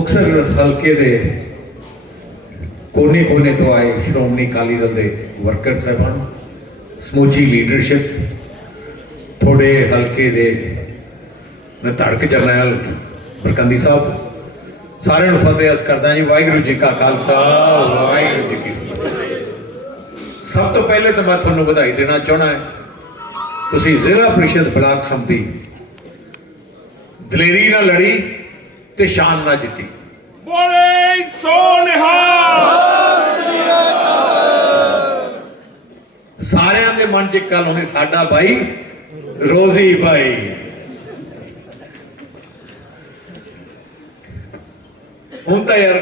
ਮੁਕਤਸਰ ਹਲਕੇ ਦੇ ਕੋਨੇ-ਕੋਨੇ ਤੋਂ ਆਏ ਸ਼੍ਰੋਮਣੀ ਅਕਾਲੀ ਦਲ ਦੇ ਵਰਕਰ ਸਾਹਿਬਾਨ, ਸਮੂਚੀ ਲੀਡਰਸ਼ਿਪ, ਤੁਹਾਡੇ ਹਲਕੇ ਦੇ ਨਿਧੜਕ ਜਰਨੈਲ ਬਰਕੰਦੀ ਸਾਹਿਬ, ਸਾਰਿਆਂ ਨੂੰ ਫਤਿਹ ਅਸ ਕਰਦਾ ਜੀ, ਵਾਹਿਗੁਰੂ ਜੀ ਕਾ ਖਾਲਸਾ, ਵਾਹਿਗੁਰੂ ਜੀ ਕੀ ਫਤਿਹ। ਸਭ ਤੋਂ ਪਹਿਲੇ ਤਾਂ ਮੈਂ ਤੁਹਾਨੂੰ ਵਧਾਈ ਦੇਣਾ ਚਾਹਣਾ ਹੈ, ਤੁਸੀਂ ਜ਼ਿਲ੍ਹਾ ਪ੍ਰੀਸ਼ਦ ਬਲਾਕ ਸੰਮਤੀ ਦਲੇਰੀ ਨਾਲ ਲੜੀ ਤੇ ਸ਼ਾਨ ਨਾਲ ਜਿੱਤੀ। ਬੋਲੇ ਸੋ ਨਿਹਾਲ ਸਾਰਿਆਂ ਦੇ ਮਨ 'ਚ ਇੱਕ ਗੱਲ ਹੋਣੀ ਸਾਡਾ ਭਾਈ ਰੋਜ਼ੀ ਭਾਈ। ਹੁਣ ਤਾਂ ਯਾਰ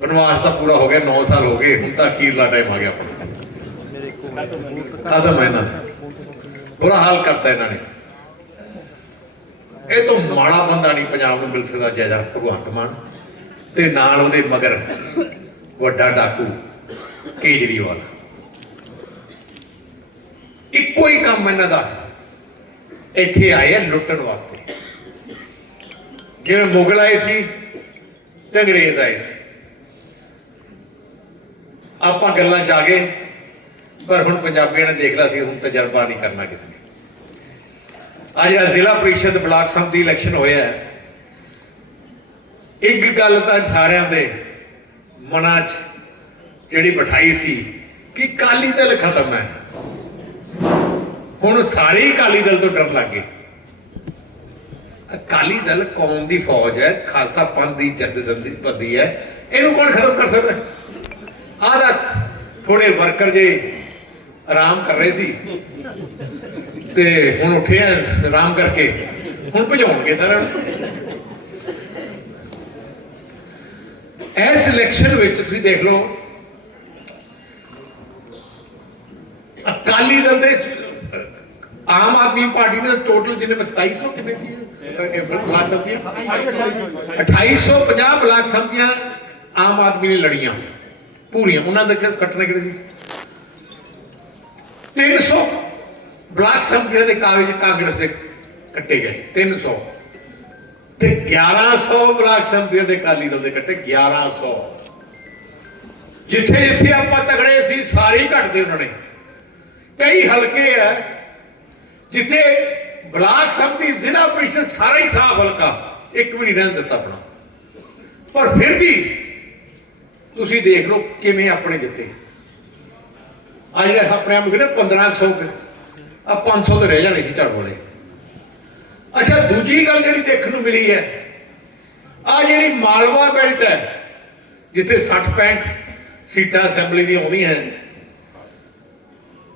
ਬਨਵਾਸ ਤਾਂ ਪੂਰਾ ਹੋ ਗਿਆ 9 ਸਾਲ ਹੋ ਗਏ ਹੁਣ ਤਾਂ ਅਖੀਰਲਾ ਟਾਈਮ ਆ ਗਿਆ। ਆਪਣਾ ਖਤਮ ਹੈ ਇਹਨਾਂ ਦਾ। ਬੁਰਾ ਹਾਲ ਕਰਤਾ ਇਹਨਾਂ ਨੇ। ਇਹ ਤੋਂ ਮਾੜਾ ਬੰਦਾ ਨਹੀਂ ਪੰਜਾਬ ਨੂੰ ਮਿਲ ਸਕਦਾ ਜੈਜਾ ਭਗਵੰਤ ਮਾਨ। ਤੇ ਨਾਲ ਉਹਦੇ ਮਗਰ ਵੱਡਾ ਡਾਕੂ ਕੇਜਰੀਵਾਲ। ਇੱਕੋ ਹੀ ਕੰਮ ਇਹਨਾਂ ਦਾ ਇੱਥੇ ਆਏ ਆ ਲੁੱਟਣ ਵਾਸਤੇ। ਜਿਵੇਂ ਮੁਗਲ ਆਏ ਸੀ ਤੇ ਅੰਗਰੇਜ਼ ਆਏ ਸੀ। ਆਪਾਂ ਗੱਲਾਂ ਚ ਆ ਗਏ, ਪਰ ਹੁਣ ਪੰਜਾਬੀਆਂ ਨੇ ਦੇਖ ਲਿਆ ਸੀ, ਹੁਣ ਤਜਰਬਾ ਨਹੀਂ ਕਰਨਾ ਕਿਸੇ ਨੇ। ਅੱਜ ਜਿਹੜਾ ਜ਼ਿਲ੍ਹਾ ਪ੍ਰੀਸ਼ਦ ਬਲਾਕ ਸੰਮਤੀ ਇਲੈਕਸ਼ਨ ਹੋਇਆ ਹੈ। ਇੱਕ ਗੱਲ ਤਾਂ ਸਾਰਿਆਂ ਦੇ ਮਨਾਂ 'ਚ ਜਿਹੜੀ ਬਿਠਾਈ ਸੀ ਕਿ ਕਾਲੀ ਦਲ ਖਤਮ ਹੈ। ਹੁਣ ਸਾਰੇ ਹੀ ਕਾਲੀ ਦਲ ਤੋਂ ਡਰ ਲੱਗ ਗਏ। ਅਕਾਲੀ ਦਲ ਕੌਮ ਦੀ ਫੌਜ ਹੈ, ਖਾਲਸਾ ਪੰਥ ਦੀ ਜਥੇਬੰਦੀ ਬੰਦੀ ਹੈ। ਇਹਨੂੰ ਕੌਣ ਖਤਮ ਕਰ ਸਕਦਾ? ਆਹ ਥੋੜੇ ਵਰਕਰ ਜੇ ਆਰਾਮ ਕਰ ਰਹੇ ਸੀ। ਤੇ ਹੁਣ ਉੱਠੇ ਆ ਆਰਾਮ ਕਰਕੇ। ਹੁਣ ਭਜਾਉਣਗੇ ਸਰ। ਇਸ ਇਲੈਕਸ਼ਨ ਵਿੱਚ ਤੁਸੀਂ ਦੇਖ ਲਓ, ਅਕਾਲੀ ਦਲ ਦੇ ਆਮ ਆਦਮੀ ਪਾਰਟੀ ਨੇ ਟੋਟਲ ਜਿੰਨੇ ਮੈਂ 2700 ਕਿੰਨੇ ਸੀ? ਇਹ- ਇਹ ਬਲਾਕ ਸੰਮਤੀਆਂ 2850 ਬਲਾਕ ਸੰਮਤੀਆਂ ਆਮ ਆਦਮੀ ਨੇ ਲੜੀਆਂ। ਪੂਰੀਆਂ। ਉਹਨਾਂ ਦੇ ਕੱਟਣੇ ਕਿਹੜੇ ਸੀ? 300 ਬਲਾਕ ਸੰਮਤੀਆਂ ਦੇ ਕਾਗਜ਼ ਕਾਂਗਰਸ ਦੇ ਕੱਟੇ ਗਏ 300 ਤੇ 1100 ਬਲਾਕ ਸੰਮਤੀਆਂ ਦੇ ਅਕਾਲੀ ਦਲ ਦੇ ਕੱਟੇ 1100 ਜਿੱਥੇ ਜਿੱਥੇ ਆਪਾਂ ਤਗੜੇ ਸੀ, ਸਾਰੇ ਘਟਦੇ ਉਹਨਾਂ ਨੇ। ਕਈ ਹਲਕੇ ਆ ਜਿੱਥੇ ਬਲਾਕ ਸੰਮਤੀ ਜ਼ਿਲ੍ਹਾ ਪ੍ਰੀਸ਼ਦ ਸਾਰਾ ਹੀ ਸਾਫ਼ ਹਲਕਾ, ਇੱਕ ਵੀ ਨਹੀਂ ਰਹਿਣ ਦਿੱਤਾ ਆਪਣਾ। ਪਰ ਫਿਰ ਵੀ ਤੁਸੀਂ ਦੇਖ ਲਓ ਕਿਵੇਂ ਆਪਣੇ ਜਿੱਤੇ। ਅੱਜ ਦੇ ਆਪਣੇ ਆਪ ਨੂੰ ਕਹਿੰਦੇ 1500 ਆ 500 ਤੇ ਰਹਿ ਜਾਣੇ ਸੀ ਝੜ ਬੋਲੇ ਅੱਛਾ, ਦੂਜੀ ਗੱਲ ਜਿਹੜੀ ਦੇਖਣ ਨੂੰ ਮਿਲੀ ਹੈ, ਆ ਜਿਹੜੀ ਮਾਲਵਾ ਬੈਲਟ ਹੈ, ਜਿੱਥੇ 60 65 ਸੀਟਾਂ ਅਸੈਂਬਲੀ ਦੀਆਂ ਆਉਂਦੀਆਂ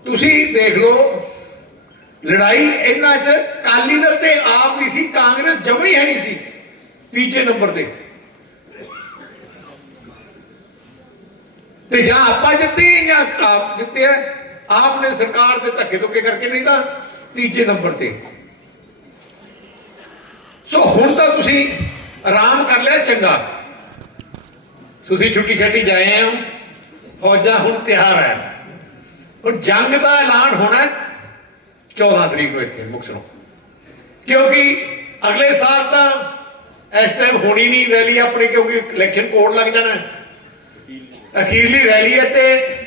ਤੁਸੀਂ ਦੇਖ ਲਓ, ਲੜਾਈ ਇਹਨਾਂ 'ਚ ਕਾਲੀ ਦਲ ਤੇ ਆਪ ਦੀ ਸੀ, ਕਾਂਗਰਸ ਜਮੇ ਹੀ ਹੈ ਨਹੀਂ ਸੀ, ਤੀਜੇ ਨੰਬਰ ਤੇ। ਤੇ ਜਾਂ ਆਪਾਂ ਜਿੱਤੇ ਜਾਂ ਆਪ ਜਿੱਤੇ ਹੈ। ਆਪ ਨੇ ਸਰਕਾਰ ਦੇ ਧੱਕੇ ਧੁੱਕੇ ਕਰਕੇ ਨਹੀਂ ਤਾਂ ਤੀਜੇ ਨੰਬਰ ਤੇ। ਸੋ ਹੁਣ ਤਾਂ ਤੁਸੀਂ ਆਰਾਮ ਕਰ ਲਿਆ ਚੰਗਾ। ਤੁਸੀਂ ਛੁੱਟੀ ਛੱਟੀ ਜਾਏ ਹੋ ਫੌਜਾਂ ਹੁਣ ਤਿਆਰ ਹੈ ਹੁਣ ਜੰਗ ਦਾ ਐਲਾਨ ਹੋਣਾ ਹੈ 14 ਤਰੀਕ ਨੂੰ ਇੱਥੇ ਮੁਕਸਰੋਂ ਕਿਉਂਕਿ ਅਗਲੇ ਸਾਲ ਤਾਂ ਇਸ ਟਾਈਮ ਹੋਣੀ ਨਹੀਂ ਰੈਲੀ ਆਪਣੀ, ਕਿਉਂਕਿ ਇਲੈਕਸ਼ਨ ਕੋਡ ਲੱਗ ਜਾਣਾ ਅਖੀਰਲੀ ਰੈਲੀ ਹੈ ਤੇ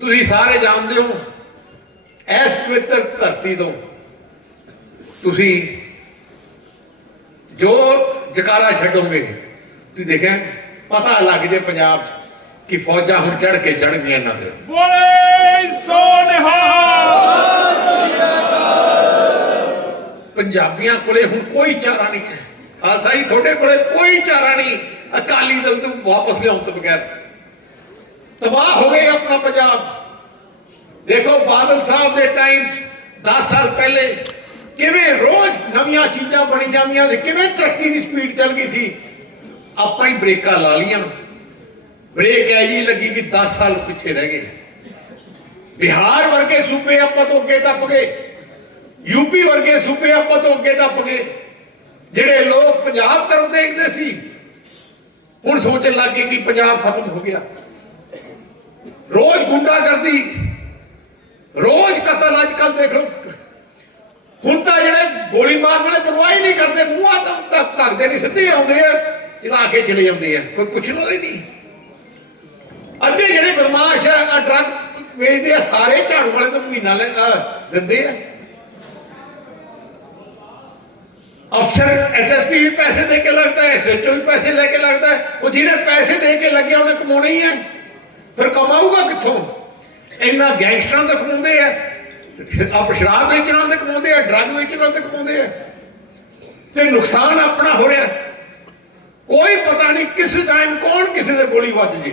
ਤੁਸੀਂ ਸਾਰੇ ਜਾਣਦੇ ਹੋ ਇਸ ਪਵਿੱਤਰ ਧਰਤੀ ਤੋਂ ਤੁਸੀਂ ਜੋ ਜਕਾਰਾ ਛੱਡੋਗੇ ਤੁਸੀਂ ਦੇਖਿਆ ਪਤਾ ਲੱਗ ਜੇ ਪੰਜਾਬ ਕਿ ਫੌਜਾਂ ਹੁਣ ਚੜ ਕੇ ਚੜ ਗਈਆਂ ਇਹਨਾਂ ਦੇ। ਬੋਲੇ ਸੋ ਪੰਜਾਬੀਆਂ ਕੋਲੇ ਹੁਣ ਕੋਈ ਚਾਰਾ ਨਹੀਂ ਹੈ। ਖਾਲਸਾ ਜੀ ਤੁਹਾਡੇ ਕੋਲੇ ਕੋਈ ਚਾਰਾ ਨਹੀਂ। ਅਕਾਲੀ ਦਲ ਨੂੰ ਵਾਪਸ ਲਿਆਉਣ ਤੋਂ ਬਗੈਰ ਤਬਾਹ ਹੋ ਗਏ ਆਪਣਾ ਪੰਜਾਬ। ਬਾਦਲ ਸਾਹਿਬ ਦੇ ਟਾਈਮ 10 ਸਾਲ ਪਹਿਲੇ, ਕਿਵੇਂ ਰੋਜ਼ ਨਵੀਆਂ ਚੀਜ਼ਾਂ ਬਣੀ ਜਾਂਦੀਆਂ ਸੀ ਕਿਵੇਂ ਤਰੱਕੀ ਦੀ ਸਪੀਡ ਚੱਲ ਗਈ ਸੀ, ਆਪਾਂ ਹੀ ਬ੍ਰੇਕਾਂ ਲਾ ਲੀਆਂ ਬ੍ਰੇਕ ਐ ਜੀ ਲੱਗੀ ਕਿ 10 ਸਾਲ ਪਿੱਛੇ ਰਹਿ ਗਏ। ਬਿਹਾਰ ਵਰਗੇ ਸੂਬੇ ਆਪਾਂ ਤੋਂ ਅੱਗੇ ਟੱਪ ਗਏ। ਯੂਪੀ ਵਰਗੇ ਸੂਬੇ ਆਪਾਂ ਤੋਂ ਅੱਗੇ ਟੱਪ ਗਏ। ਜਿਹੜੇ ਲੋਕ ਪੰਜਾਬ ਤਰਫ ਦੇਖਦੇ ਸੀ, ਹੁਣ ਸੋਚਣ ਲੱਗ ਗਏ ਕਿ ਪੰਜਾਬ ਖਤਮ ਹੋ ਗਿਆ। ਰੋਜ਼ ਗੁੰਡਾਗਰਦੀ ਰੋਜ਼ ਕਤਲ ਅੱਜ ਕੱਲ ਦੇਖ ਲਓ। ਹੁਣ ਤਾਂ ਜਿਹੜੇ ਗੋਲੀ ਮਾਰਨ ਵਾਲੇ ਪਰਵਾਹ ਹੀ ਨਹੀਂ ਕਰਦੇ ਮੂੰਹਾਂ ਤੋਂ ਤਾਂ ਭਗਦੇ ਨਹੀਂ, ਸਿੱਧੇ ਆਉਂਦੇ ਆ ਚਲਾ ਕੇ ਚਲੇ ਜਾਂਦੇ ਆ। ਕੋਈ ਪੁੱਛਣਾ ਹੀ ਨਹੀਂ ਅੱਧੇ ਜਿਹੜੇ ਬਦਮਾਸ਼ ਆ ਆ ਡਰੱਗ ਵੇਚਦੇ ਆ, ਸਾਰੇ ਝਾੜੂ ਵਾਲੇ ਤੋਂ ਮਹੀਨਾ ਲੈ ਦਿੰਦੇ ਆ। ਅਫਸਰ ਐਸਐਸਪੀ ਵੀ ਪੈਸੇ ਦੇ ਕੇ ਲੱਗਦਾ ਹੈ ਐਸਐਚਓ ਵੀ ਪੈਸੇ ਲੈ ਕੇ ਲੱਗਦਾ। ਉਹ ਜਿਹੜੇ ਪੈਸੇ ਦੇ ਕੇ ਲੱਗਿਆ, ਉਹਨੇ ਕਮਾਉਣੇ ਹੀ ਹੈ ਫਿਰ ਕਮਾਊਗਾ ਕਿੱਥੋਂ? ਇੰਨਾ ਗੈਂਗਸਟਰਾਂ ਤੱਕ ਕਮਾਉਂਦੇ ਆ ਆਪ ਸ਼ਰਾਬ ਵੇਚਣ ਵਾਲੇ ਕਮਾਉਂਦੇ ਆ, ਡਰੱਗ ਵੇਚਣ ਵਾਲੇ ਕਮਾਉਂਦੇ ਆ। ਤੇ ਨੁਕਸਾਨ ਆਪਣਾ ਹੋ ਰਿਹਾ। ਕੋਈ ਪਤਾ ਨਹੀਂ ਕਿਸ ਟਾਈਮ ਕੌਣ ਕਿਸੇ ਦੇ ਗੋਲੀ ਵੱਜ ਜੇ।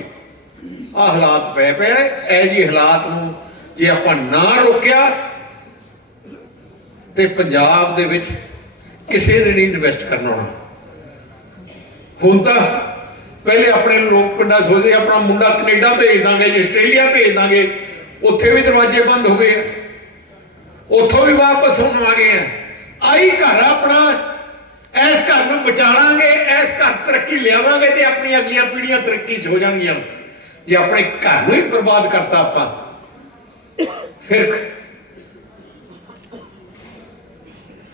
ਆ ਹਾਲਾਤ ਪਏ ਪਏ ਐ ਜੀ ਹਾਲਾਤ ਨੂੰ ਜੇ ਆਪਾਂ ਨਾ ਰੋਕਿਆ, ਤੇ ਪੰਜਾਬ ਦੇ ਵਿੱਚ ਕਿਸੇ ਨੇ ਨਹੀਂ ਇਨਵੈਸਟ ਕਰਨਾ ਹੋਣਾ। ਹੁਣ ਤਾਂ ਪਹਿਲੇ ਆਪਣੇ ਲੋਕ ਪਿੰਡਾਂ ਸੋਚਦੇ ਆਪਣਾ ਮੁੰਡਾ ਕੈਨੇਡਾ ਭੇਜ ਦਾਂਗੇ, ਜੀ, ਆਸਟ੍ਰੇਲੀਆ ਭੇਜ ਦਾਂਗੇ। ਉੱਥੇ ਵੀ ਦਰਵਾਜ਼ੇ ਬੰਦ ਹੋ ਗਏ ਆ। ਉੱਥੋਂ ਵੀ ਵਾਪਸ ਹੋਣ ਆ ਗਏ ਆ। ਆਈ ਘਰ ਆਪਣਾ। ਇਸ ਘਰ ਨੂੰ ਬਚਾਵਾਂਗੇ ਇਸ ਘਰ ਤਰੱਕੀ ਲਿਆਵਾਂਗੇ ਤੇ ਆਪਣੀ ਅਗਲੀਆਂ ਪੀੜ੍ਹੀਆਂ ਤਰੱਕੀ 'ਚ ਹੋ ਜਾਣਗੀਆਂ। ਜੇ ਆਪਣੇ ਘਰ ਨੂੰ ਹੀ ਬਰਬਾਦ ਕਰਤਾ ਆਪਾਂ, ਫਿਰ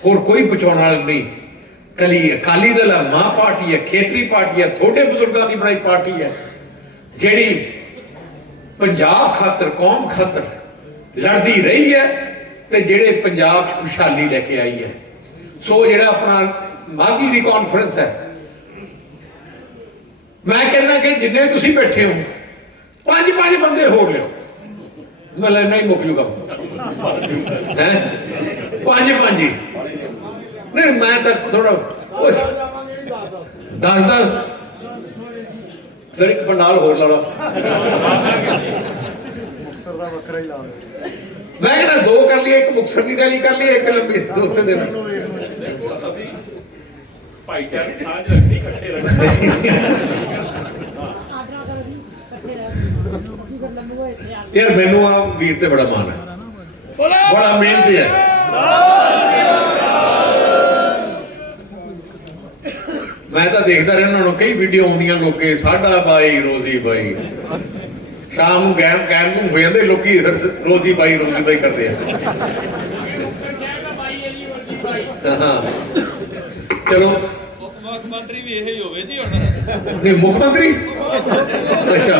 ਹੋਰ ਕੋਈ ਬਚਾਉਣ ਵਾਲਾ ਨਹੀਂ। ਕਲੀ ਅਕਾਲੀ ਦਲ ਹੈ, ਮਾਂ ਪਾਰਟੀ ਹੈ, ਖੇਤਰੀ ਪਾਰਟੀ ਹੈ, ਥੋੜੇ ਬਜ਼ੁਰਗਾਂ ਦੀ ਬਣਾਈ ਪਾਰਟੀ ਹੈ। ਜਿਹੜੀ ਪੰਜਾਬ ਖਾਤਰ, ਕੌਮ ਖਾਤਰ ਲੜਦੀ ਰਹੀ ਹੈ ਤੇ ਜਿਹੜੇ ਪੰਜਾਬ 'ਚ ਖੁਸ਼ਹਾਲੀ ਲੈ ਕੇ ਆਈ ਹੈ। ਸੋ ਜਿਹੜਾ ਆਪਣਾ ਮਾਗੀ ਦੀ ਕਾਨਫਰੰਸ ਹੈ, ਮੈਂ ਕਹਿੰਦਾ ਕਿ ਜਿੰਨੇ ਤੁਸੀਂ ਬੈਠੇ ਹੋ, ਪੰਜ ਪੰਜ ਬੰਦੇ ਹੋਰ ਲਿਓ ਮਤਲਬ ਨਹੀਂ, ਮੁੱਕ ਜੂਗਾ। ਹੈ? ਪੰਜ ਪੰਜ ਨਹੀਂ, ਮੈਂ ਤਾਂ ਥੋੜਾ ਉਸ 10 10 ਫਿਰ ਇੱਕ ਪੰਡਾਲ ਹੋਰ ਲਾ ਲਓ। ਸਰਦਾ ਵੱਖਰਾ ਹੀ ਲਾ ਦੇ ਮੈਂ ਕਹਿੰਦਾ ਦੋ ਕਰ ਲਈਏ ਇੱਕ ਮੁਕਤਸਰ ਦੀ ਰੈਲੀ ਕਰ ਲਈਏ ਇੱਕ ਲੰਬੀ ਦੋਸੇ ਦਿਨ ਭਾਈਚਾਰਕ ਸਾਂਝ ਰੱਖਣੀ ਇਕੱਠੇ ਰੱਖਣੀ ਯਾਰ ਮੈਨੂੰ ਆ ਵੀਰ ਤੇ ਬੜਾ ਮਾਣ ਹੈ। ਬੜਾ ਮਿਹਨਤੀ ਹੈ। ਮੈਂ ਤਾਂ ਦੇਖਦਾ ਰਹਿਣਾ ਉਹਨਾਂ ਨੂੰ ਕਈ ਵੀਡੀਓ ਆਉਂਦੀਆਂ ਲੋਕੇ ਸਾਡਾ ਬਾਈ ਰੋਜ਼ੀ ਬਾਈ। ਸ਼ਾਮ ਨੂੰ ਗੈਮ ਗੈਮ ਨੂੰ ਜਾਂਦੇ ਲੋਕੀ ਰੋਜ਼ੀ ਬਾਈ ਰੋਜ਼ੀ ਬਾਈ ਕਰਦੇ ਆ। ਚਲੋ। ਮੁੱਖ ਮੰਤਰੀ ਵੀ ਇਹ ਹੀ ਹੋਵੇ ਜੀ ਹੁਣ। ਨਹੀਂ ਮੁੱਖ ਮੰਤਰੀ? ਅੱਛਾ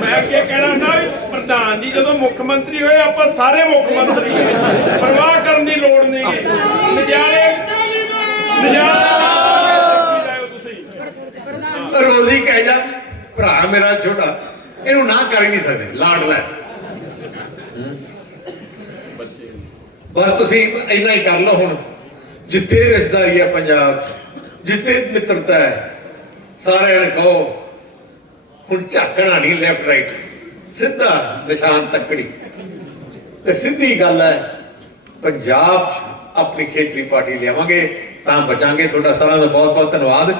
ਮੈਂ ਕੀ ਕਹਿਣਾ ਨਾ ਵੀ ਪ੍ਰਧਾਨ ਜੀ ਜਦੋਂ ਮੁੱਖ ਮੰਤਰੀ ਹੋਏ, ਆਪਾਂ ਸਾਰੇ ਮੁੱਖ ਮੰਤਰੀ ਹਾਂ। ਪਰਵਾਹ ਕਰਨ ਦੀ ਲੋੜ ਨਹੀਂ। ਨਜ਼ਾਰੇ ਨਜ਼ਾਰੇ ਤੁਸੀਂ ਰੋਜ਼ੀ ਕਹਿ ਜਾ, ਭਰਾ ਮੇਰਾ ਛੋਟਾ, ਇਹਨੂੰ ਨਾ ਕਰ ਹੀ ਨਹੀਂ ਸਕਦੇ, ਲਾਡ ਲੈ। ਪਰ ਤੁਸੀਂ ਇੰਨਾ ਹੀ ਕਰ ਲਓ ਹੁਣ। ਜਿੱਥੇ ਰਿਸ਼ਤੇਦਾਰੀ ਹੈ ਪੰਜਾਬ ਜਿੱਥੇ ਮਿੱਤਰਤਾ ਹੈ, ਸਾਰਿਆਂ ਨੇ ਕਹੋ, ਹੁਣ ਝਾਕਣਾ ਨਹੀਂ ਲੈਫਟ ਰਾਈਟ ਸਿੱਧਾ ਨਿਸ਼ਾਨ ਤੱਕੜੀ। ਤੇ ਸਿੱਧੀ ਗੱਲ ਹੈ, ਪੰਜਾਬ ਆਪਣੀ ਖੇਤਰੀ ਪਾਰਟੀ ਲਿਆਵਾਂਗੇ, ਤਾਂ ਬਚਾਂਗੇ। ਤੁਹਾਡਾ ਸਾਰਿਆਂ ਦਾ ਬਹੁਤ ਬਹੁਤ ਧੰਨਵਾਦ।